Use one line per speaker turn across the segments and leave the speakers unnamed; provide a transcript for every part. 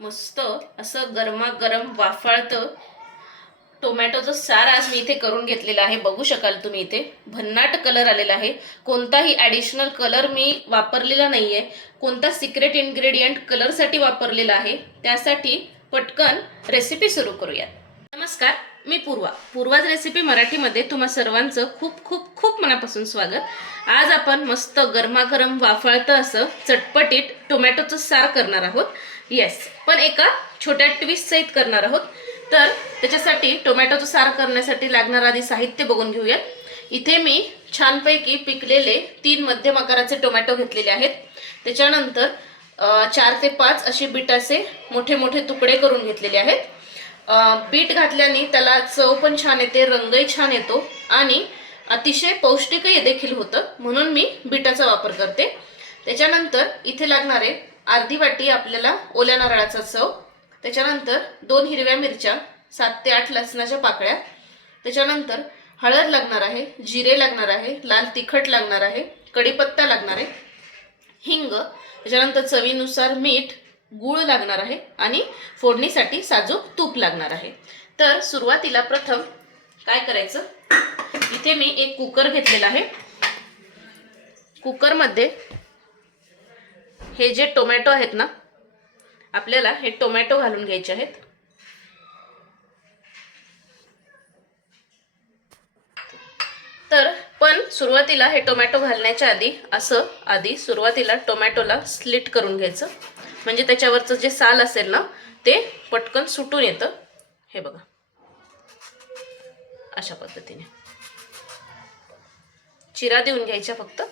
मस्त असं गरमागरम वाफाळतं. टोमॅटोचं सार आज मी इथे करून घेतलेलं आहे. बघू शकाल तुम्ही इथे. भन्नाट कलर आलेला आहे. कोणताही ॲडिशनल कलर मी वापरलेला नाही आहे कोणता सिक्रेट इन्ग्रेडियंट कलरसाठी वापरलेला आहे. त्यासाठी पटकन रेसिपी सुरू करूयात. नमस्कार मी पूर्वा. पूर्वाज रेसिपी मराठीमध्ये तुम्हा सर्वांचं खूप खूप खूप मनापासून स्वागत. आज आपण मस्त गरमागरम वाफाळतं असं चटपटीत टोमॅटोचं सार करणार आहोत. येस पण एका छोट्या ट्विस्ट सहित करणार आहोत. तर त्याच्यासाठी टोमॅटोचं सार करण्यासाठी लागणारं आधी साहित्य बघून घेऊयात. इथे मी छानपैकी पिकलेले तीन मध्यम आकाराचे टोमॅटो घेतलेले आहेत. त्याच्यानंतर चार ते पाच असे बिटाचे मोठे मोठे तुकडे करून घेतलेले आहेत. बीट घातल्याने त्याला चव पण छान येते रंगही छान येतो आणि अतिशय पौष्टिकही देखील होतं. म्हणून मी बीटाचा वापर करते. त्याच्यानंतर इथे लागणारे अर्धी वाटी आपल्याला ओल्या नारळाचा चव त्याच्यानंतर दोन हिरव्या मिरच्या सात ते आठ लसणाच्या पाकळ्या त्याच्यानंतर हळद लागणार आहे जिरे लागणार आहे लाल तिखट लागणार आहे कढीपत्ता लागणार आहे हिंग त्याच्यानंतर चवीनुसार मीठ गूळ लागणार आहे आणि फोडणीसाठी साजूक तूप लागणार आहे. तर सुरुवातीला प्रथम काय करायचं? इथे मी एक कुकर घेतलेला आहे. कुकरमध्ये हे जे टोमॅटो आहेत ना आपल्याला हे टोमॅटो घालून घ्यायचे आहेत. तर पण सुरुवातीला हे टोमॅटो घालण्याच्या आधी असं आधी सुरुवातीला टोमॅटोला स्लिट करून घ्यायचं. म्हणजे त्याच्यावरचं जे साल असेल ना ते पटकन सुटून येतं. हे बघा. अशा पद्धतीने. चिरा देऊन घ्यायच्या फक्त.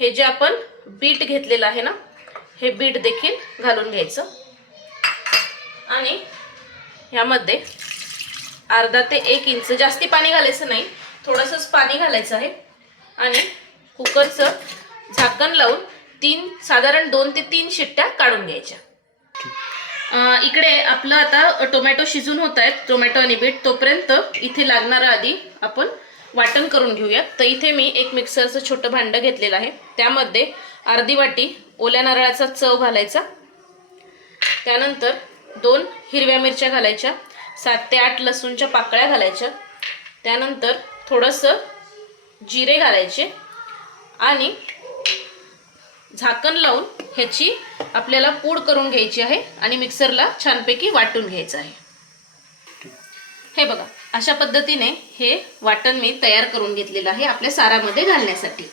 हे जे आपण बीट घेतलेलं आहे ना हे बीट देखील घालून घ्यायचं. आणि ह्यामध्ये अर्धा ते एक इंच जास्ती पाणी घालायचं नाही थोडंसंच पाणी घालायचं आहे. आणि कुकरचं झाकण लावून तीन साधारण दोन ते तीन शिट्ट्या काढून घ्यायच्या. इकडे आपलं आता टोमॅटो शिजून होत आहेत टोमॅटो आणि बीट. तोपर्यंत इथे लागणारं आधी आपण वाटण करून घेऊयात तर इथे मी एक मिक्सरचं छोटं भांडं घेतलेलं आहे. त्यामध्ये अर्धी वाटी ओल्या नारळाचा चव घालायचा. त्यानंतर दोन हिरव्या मिरच्या घालायच्या. सात ते आठ लसूणच्या पाकळ्या घालायच्या. त्यानंतर थोडंसं जिरे घालायचे. आणि झाकण लावून ह्याची आपल्याला पूड करून घ्यायची आहे आणि मिक्सरला छानपैकी वाटून घ्यायचं आहे. हे बघा. अशा पद्धतीने हे वाटण मी तयार करून घेतलेलं आहे आपल्या सारामध्ये घालण्यासाठी.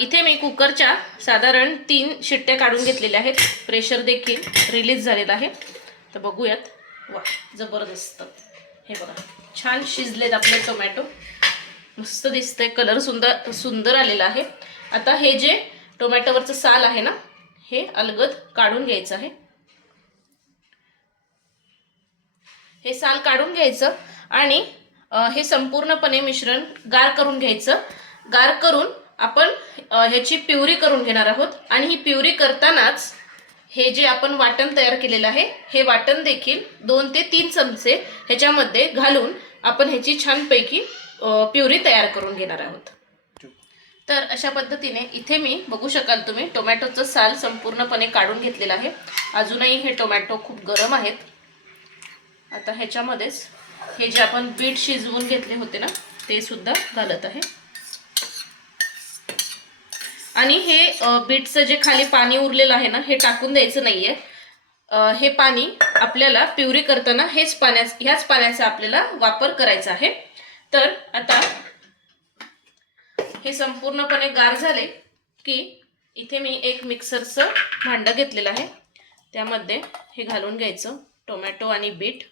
इथे मी कुकरच्या साधारण तीन शिट्ट्या काढून घेतलेल्या आहेत. प्रेशर देखील रिलीज झालेलं आहे. तर बघूयात. वा जबरदस्त. हे बघा छान शिजलेत आपले टोमॅटो मस्त दिसतंय कलर सुंदर सुंदर आलेला आहे. आता हे जे टोमॅटोवरचं साल आहे ना हे अलगद काढून घ्यायचं आहे. हे साल काढून घ्यायचं आणि हे संपूर्णपणे मिश्रण गार करून घ्यायचं. गार करून आपण ह्याची प्युरी करून घेणार आहोत. आणि ही प्युरी करतानाच हे जे आपण वाटण तयार केलेलं आहे हे वाटण देखील दोन ते तीन चमचे ह्याच्यामध्ये घालून आपण ह्याची छानपैकी प्युरी तयार करून घेणार आहोत. तर अशा पद्धतीने इथे मी बघू शकाल तुम्ही टोमॅटोचं साल संपूर्णपणे काढून घेतलेलं आहे. अजूनही हे टोमॅटो खूप गरम आहेत. आता ह्याच्यामध्येच हे जे आपण बीट शिजवून घेतले होते ना ते सुद्धा घालत आहे. आणि हे बीटचं जे खाली पाणी उरलेलं आहे ना हे टाकून द्यायचं नाहीये. हे पाणी आपल्याला प्युरी करताना हेच पाण्या ह्याच पाण्याचा आपल्याला वापर करायचा आहे. तर आता हे संपूर्णपणे गार झाले की इथे मी एक मिक्सरचं भांडं घेतलेलं आहे. त्यामध्ये हे घालून घ्यायचं टोमॅटो आणि बीट.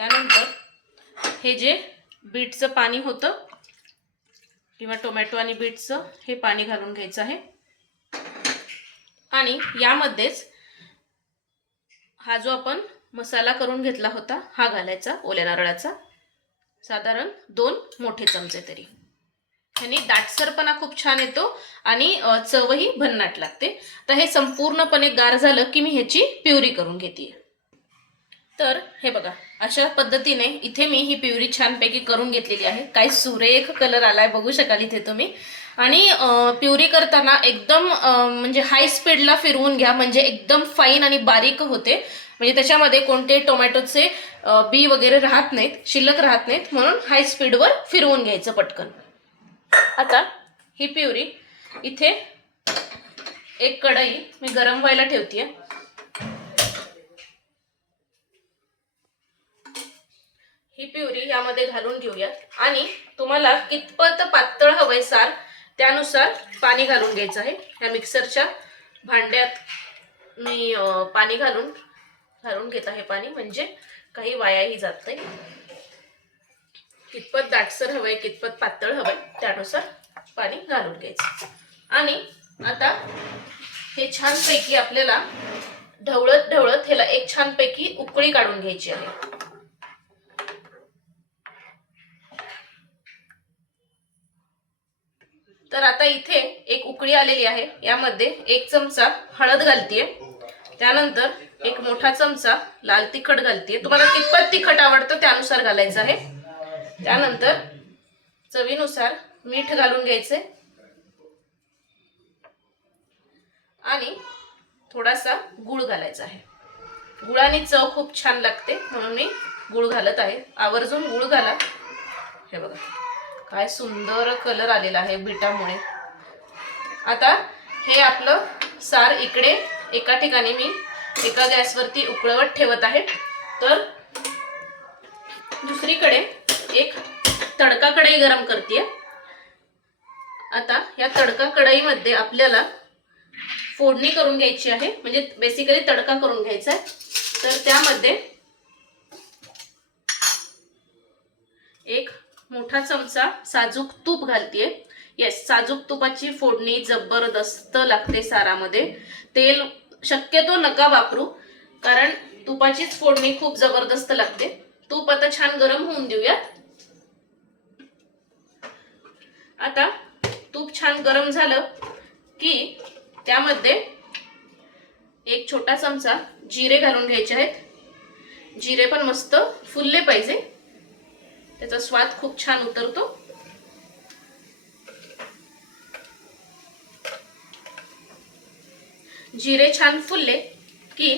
त्यानंतर हे जे बीटचं पाणी होतं किंवा टोमॅटो आणि बीटचं हे पाणी घालून घ्यायचं आहे. आणि यामध्येच हा जो आपण मसाला करून घेतला होता हा घालायचा ओल्या नारळाचा. साधारण दोन मोठे चमचे तरी. ह्यानी दाटसरपणा खूप छान येतो आणि चवही भन्नाट लागते. तर हे संपूर्णपणे गार झालं की मी ह्याची प्युरी करून घेते तर हे बघा अशा पद्धतीने इथे मी ही पिवरी छानपैकी करून घेतलेली आहे. काय सुरेख कलर आलाय बघू शकाल इथे तुम्ही. आणि प्युरी करताना एकदम म्हणजे हाय स्पीडला फिरवून घ्या म्हणजे एकदम फाईन आणि बारीक होते. म्हणजे त्याच्यामध्ये कोणते टोमॅटोचे बी वगैरे राहत नाहीत शिल्लक राहत नाहीत म्हणून हाय स्पीडवर फिरवून घ्यायचं पटकन. आता ही प्युरी इथे एक कढई मी गरम व्हायला ठेवते ही प्युरी यामध्ये घालून घेऊयात. आणि तुम्हाला कितपत पातळ हवंय सार त्यानुसार पाणी घालून घ्यायचं आहे. या मिक्सरच्या भांड्यात मी पाणी घालून घालून घेत आहे पाणी. म्हणजे काही वायाही जात नाही. कितपत दाटसर हवंय कितपत पातळ हवंय त्यानुसार पाणी घालून घ्यायचं. आणि आता हे छानपैकी आपल्याला ढवळत ढवळत ह्याला एक छानपैकी उकळी काढून घ्यायची आहे. तर आता इथे एक उकळी आलेली आहे. यामध्ये एक चमचा हळद घालतीये. त्यानंतर एक मोठा चमचा लाल तिखट घालतीये. तुम्हाला कितपत तिखट आवडतं त्यानुसार घालायचं आहे. त्यानंतर चवीनुसार मीठ घालून घ्यायचे. आणि थोडासा गुळ घालायचा आहे. गुळाने चव खूप छान लागते म्हणून मी गुळ घालत आहे. आवर्जून गुळ घाला. हे बघा. काय सुंदर कलर आलेला आहे बिटामुळे. आता हे आपलं सार इकडे एका ठिकाणी मी एका गॅसवरती उकळवत ठेवत आहे. तर दुसरीकडे एक तडका कढई गरम करते आता या तडका कढईमध्ये आपल्याला फोडणी करून घ्यायची आहे. म्हणजे बेसिकली तडका करून घ्यायचा आहे. तर त्यामध्ये एक मोठा चमचा साजूक तूप घालतीये. येस साजूक तुपाची फोडणी जबरदस्त लागते सारामध्ये. तेल शक्यतो नका वापरू कारण तुपाचीच फोडणी खूप जबरदस्त लागते. तूप आता छान गरम होऊन देऊयात. आता तूप छान गरम झालं की त्यामध्ये एक छोटा चमचा जिरे घालून घ्यायचे आहेत. जिरे पण मस्त फुलले पाहिजे. त्याचा स्वाद खूप छान उतरतो. जिरे छान फुलले की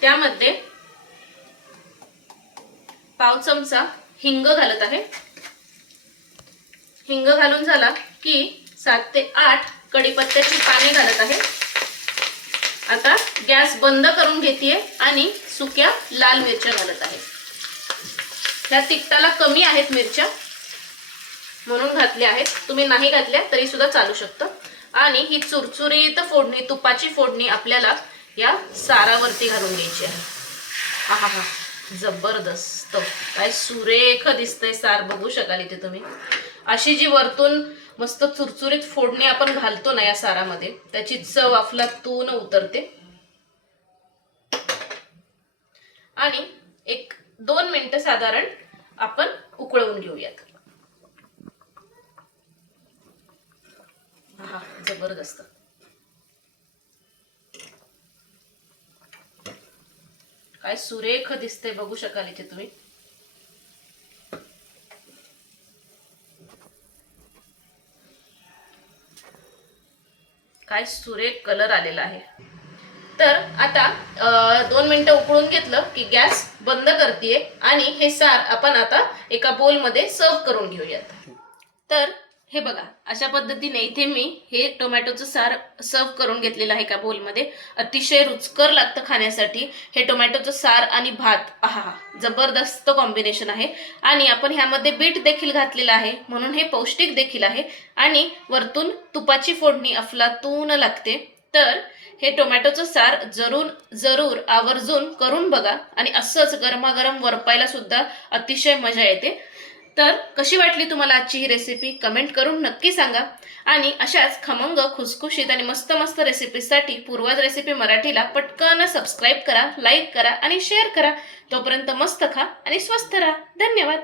त्यामध्ये पाव चमचा हिंग घालत आहे. हिंग घालून झाला की सात ते आठ कडीपत्त्याची पाने घालत आहे. आता गॅस बंद करून घेते आणि सुक्या लाल मिरच्या घालत आहे. ह्या तिखटाला कमी आहेत मिरच्या. म्हणून घातल्या आहेत. तुम्ही नाही घातल्या तरी सुद्धा चालू शकतं. आणि ही चुरचुरीत फोडणी तुपाची फोडणी आपल्याला या सारावरती घालून घ्यायची आहे. हा हा हा. जबरदस्त. काय सुरेख दिसतंय सार. बघू शकाल इथे तुम्ही. अशी जी वरतून मस्त चुरचुरीत फोडणी आपण घालतो ना या सारामध्ये त्याची चव अफलातून उतरते. आणि एक दोन मिनटं साधारण आपण उकळवून घेऊयात. हा जबरदस्त. काय सुरेख दिसते बघू शकाल इथे तुम्ही. काय सुरेख कलर आलेला आहे. तर आता दोन मिनटं उकळून घेतलं की गॅस बंद करते आणि हे सार आपण आता एका बोलमध्ये सर्व करून घेऊयात. तर हे बघा अशा पद्धतीने इथे मी हे टोमॅटोचं सार सर्व करून घेतलेलं आहे एका बोलमध्ये अतिशय रुचकर लागतं खाण्यासाठी हे टोमॅटोचं सार आणि भात. आहा जबरदस्त कॉम्बिनेशन आहे. आणि आपण ह्यामध्ये बीट देखील घातलेलं आहे म्हणून हे पौष्टिक देखील आहे. आणि वरतून तुपाची फोडणी अफलातून लागते. तर हे टोमॅटोचं सार जरूर जरूर आवर्जून करून बघा. आणि असंच गरमागरम वरपायला सुद्धा अतिशय मजा येते. तर कशी वाटली तुम्हाला आजची ही रेसिपी कमेंट करून नक्की सांगा. आणि अशाच खमंग खुसखुशीत आणि मस्त मस्त रेसिपीसाठी पूर्वज रेसिपी मराठीला पटकन सबस्क्राईब करा लाईक करा आणि शेअर करा. तोपर्यंत मस्त खा आणि स्वस्थ राहा. धन्यवाद.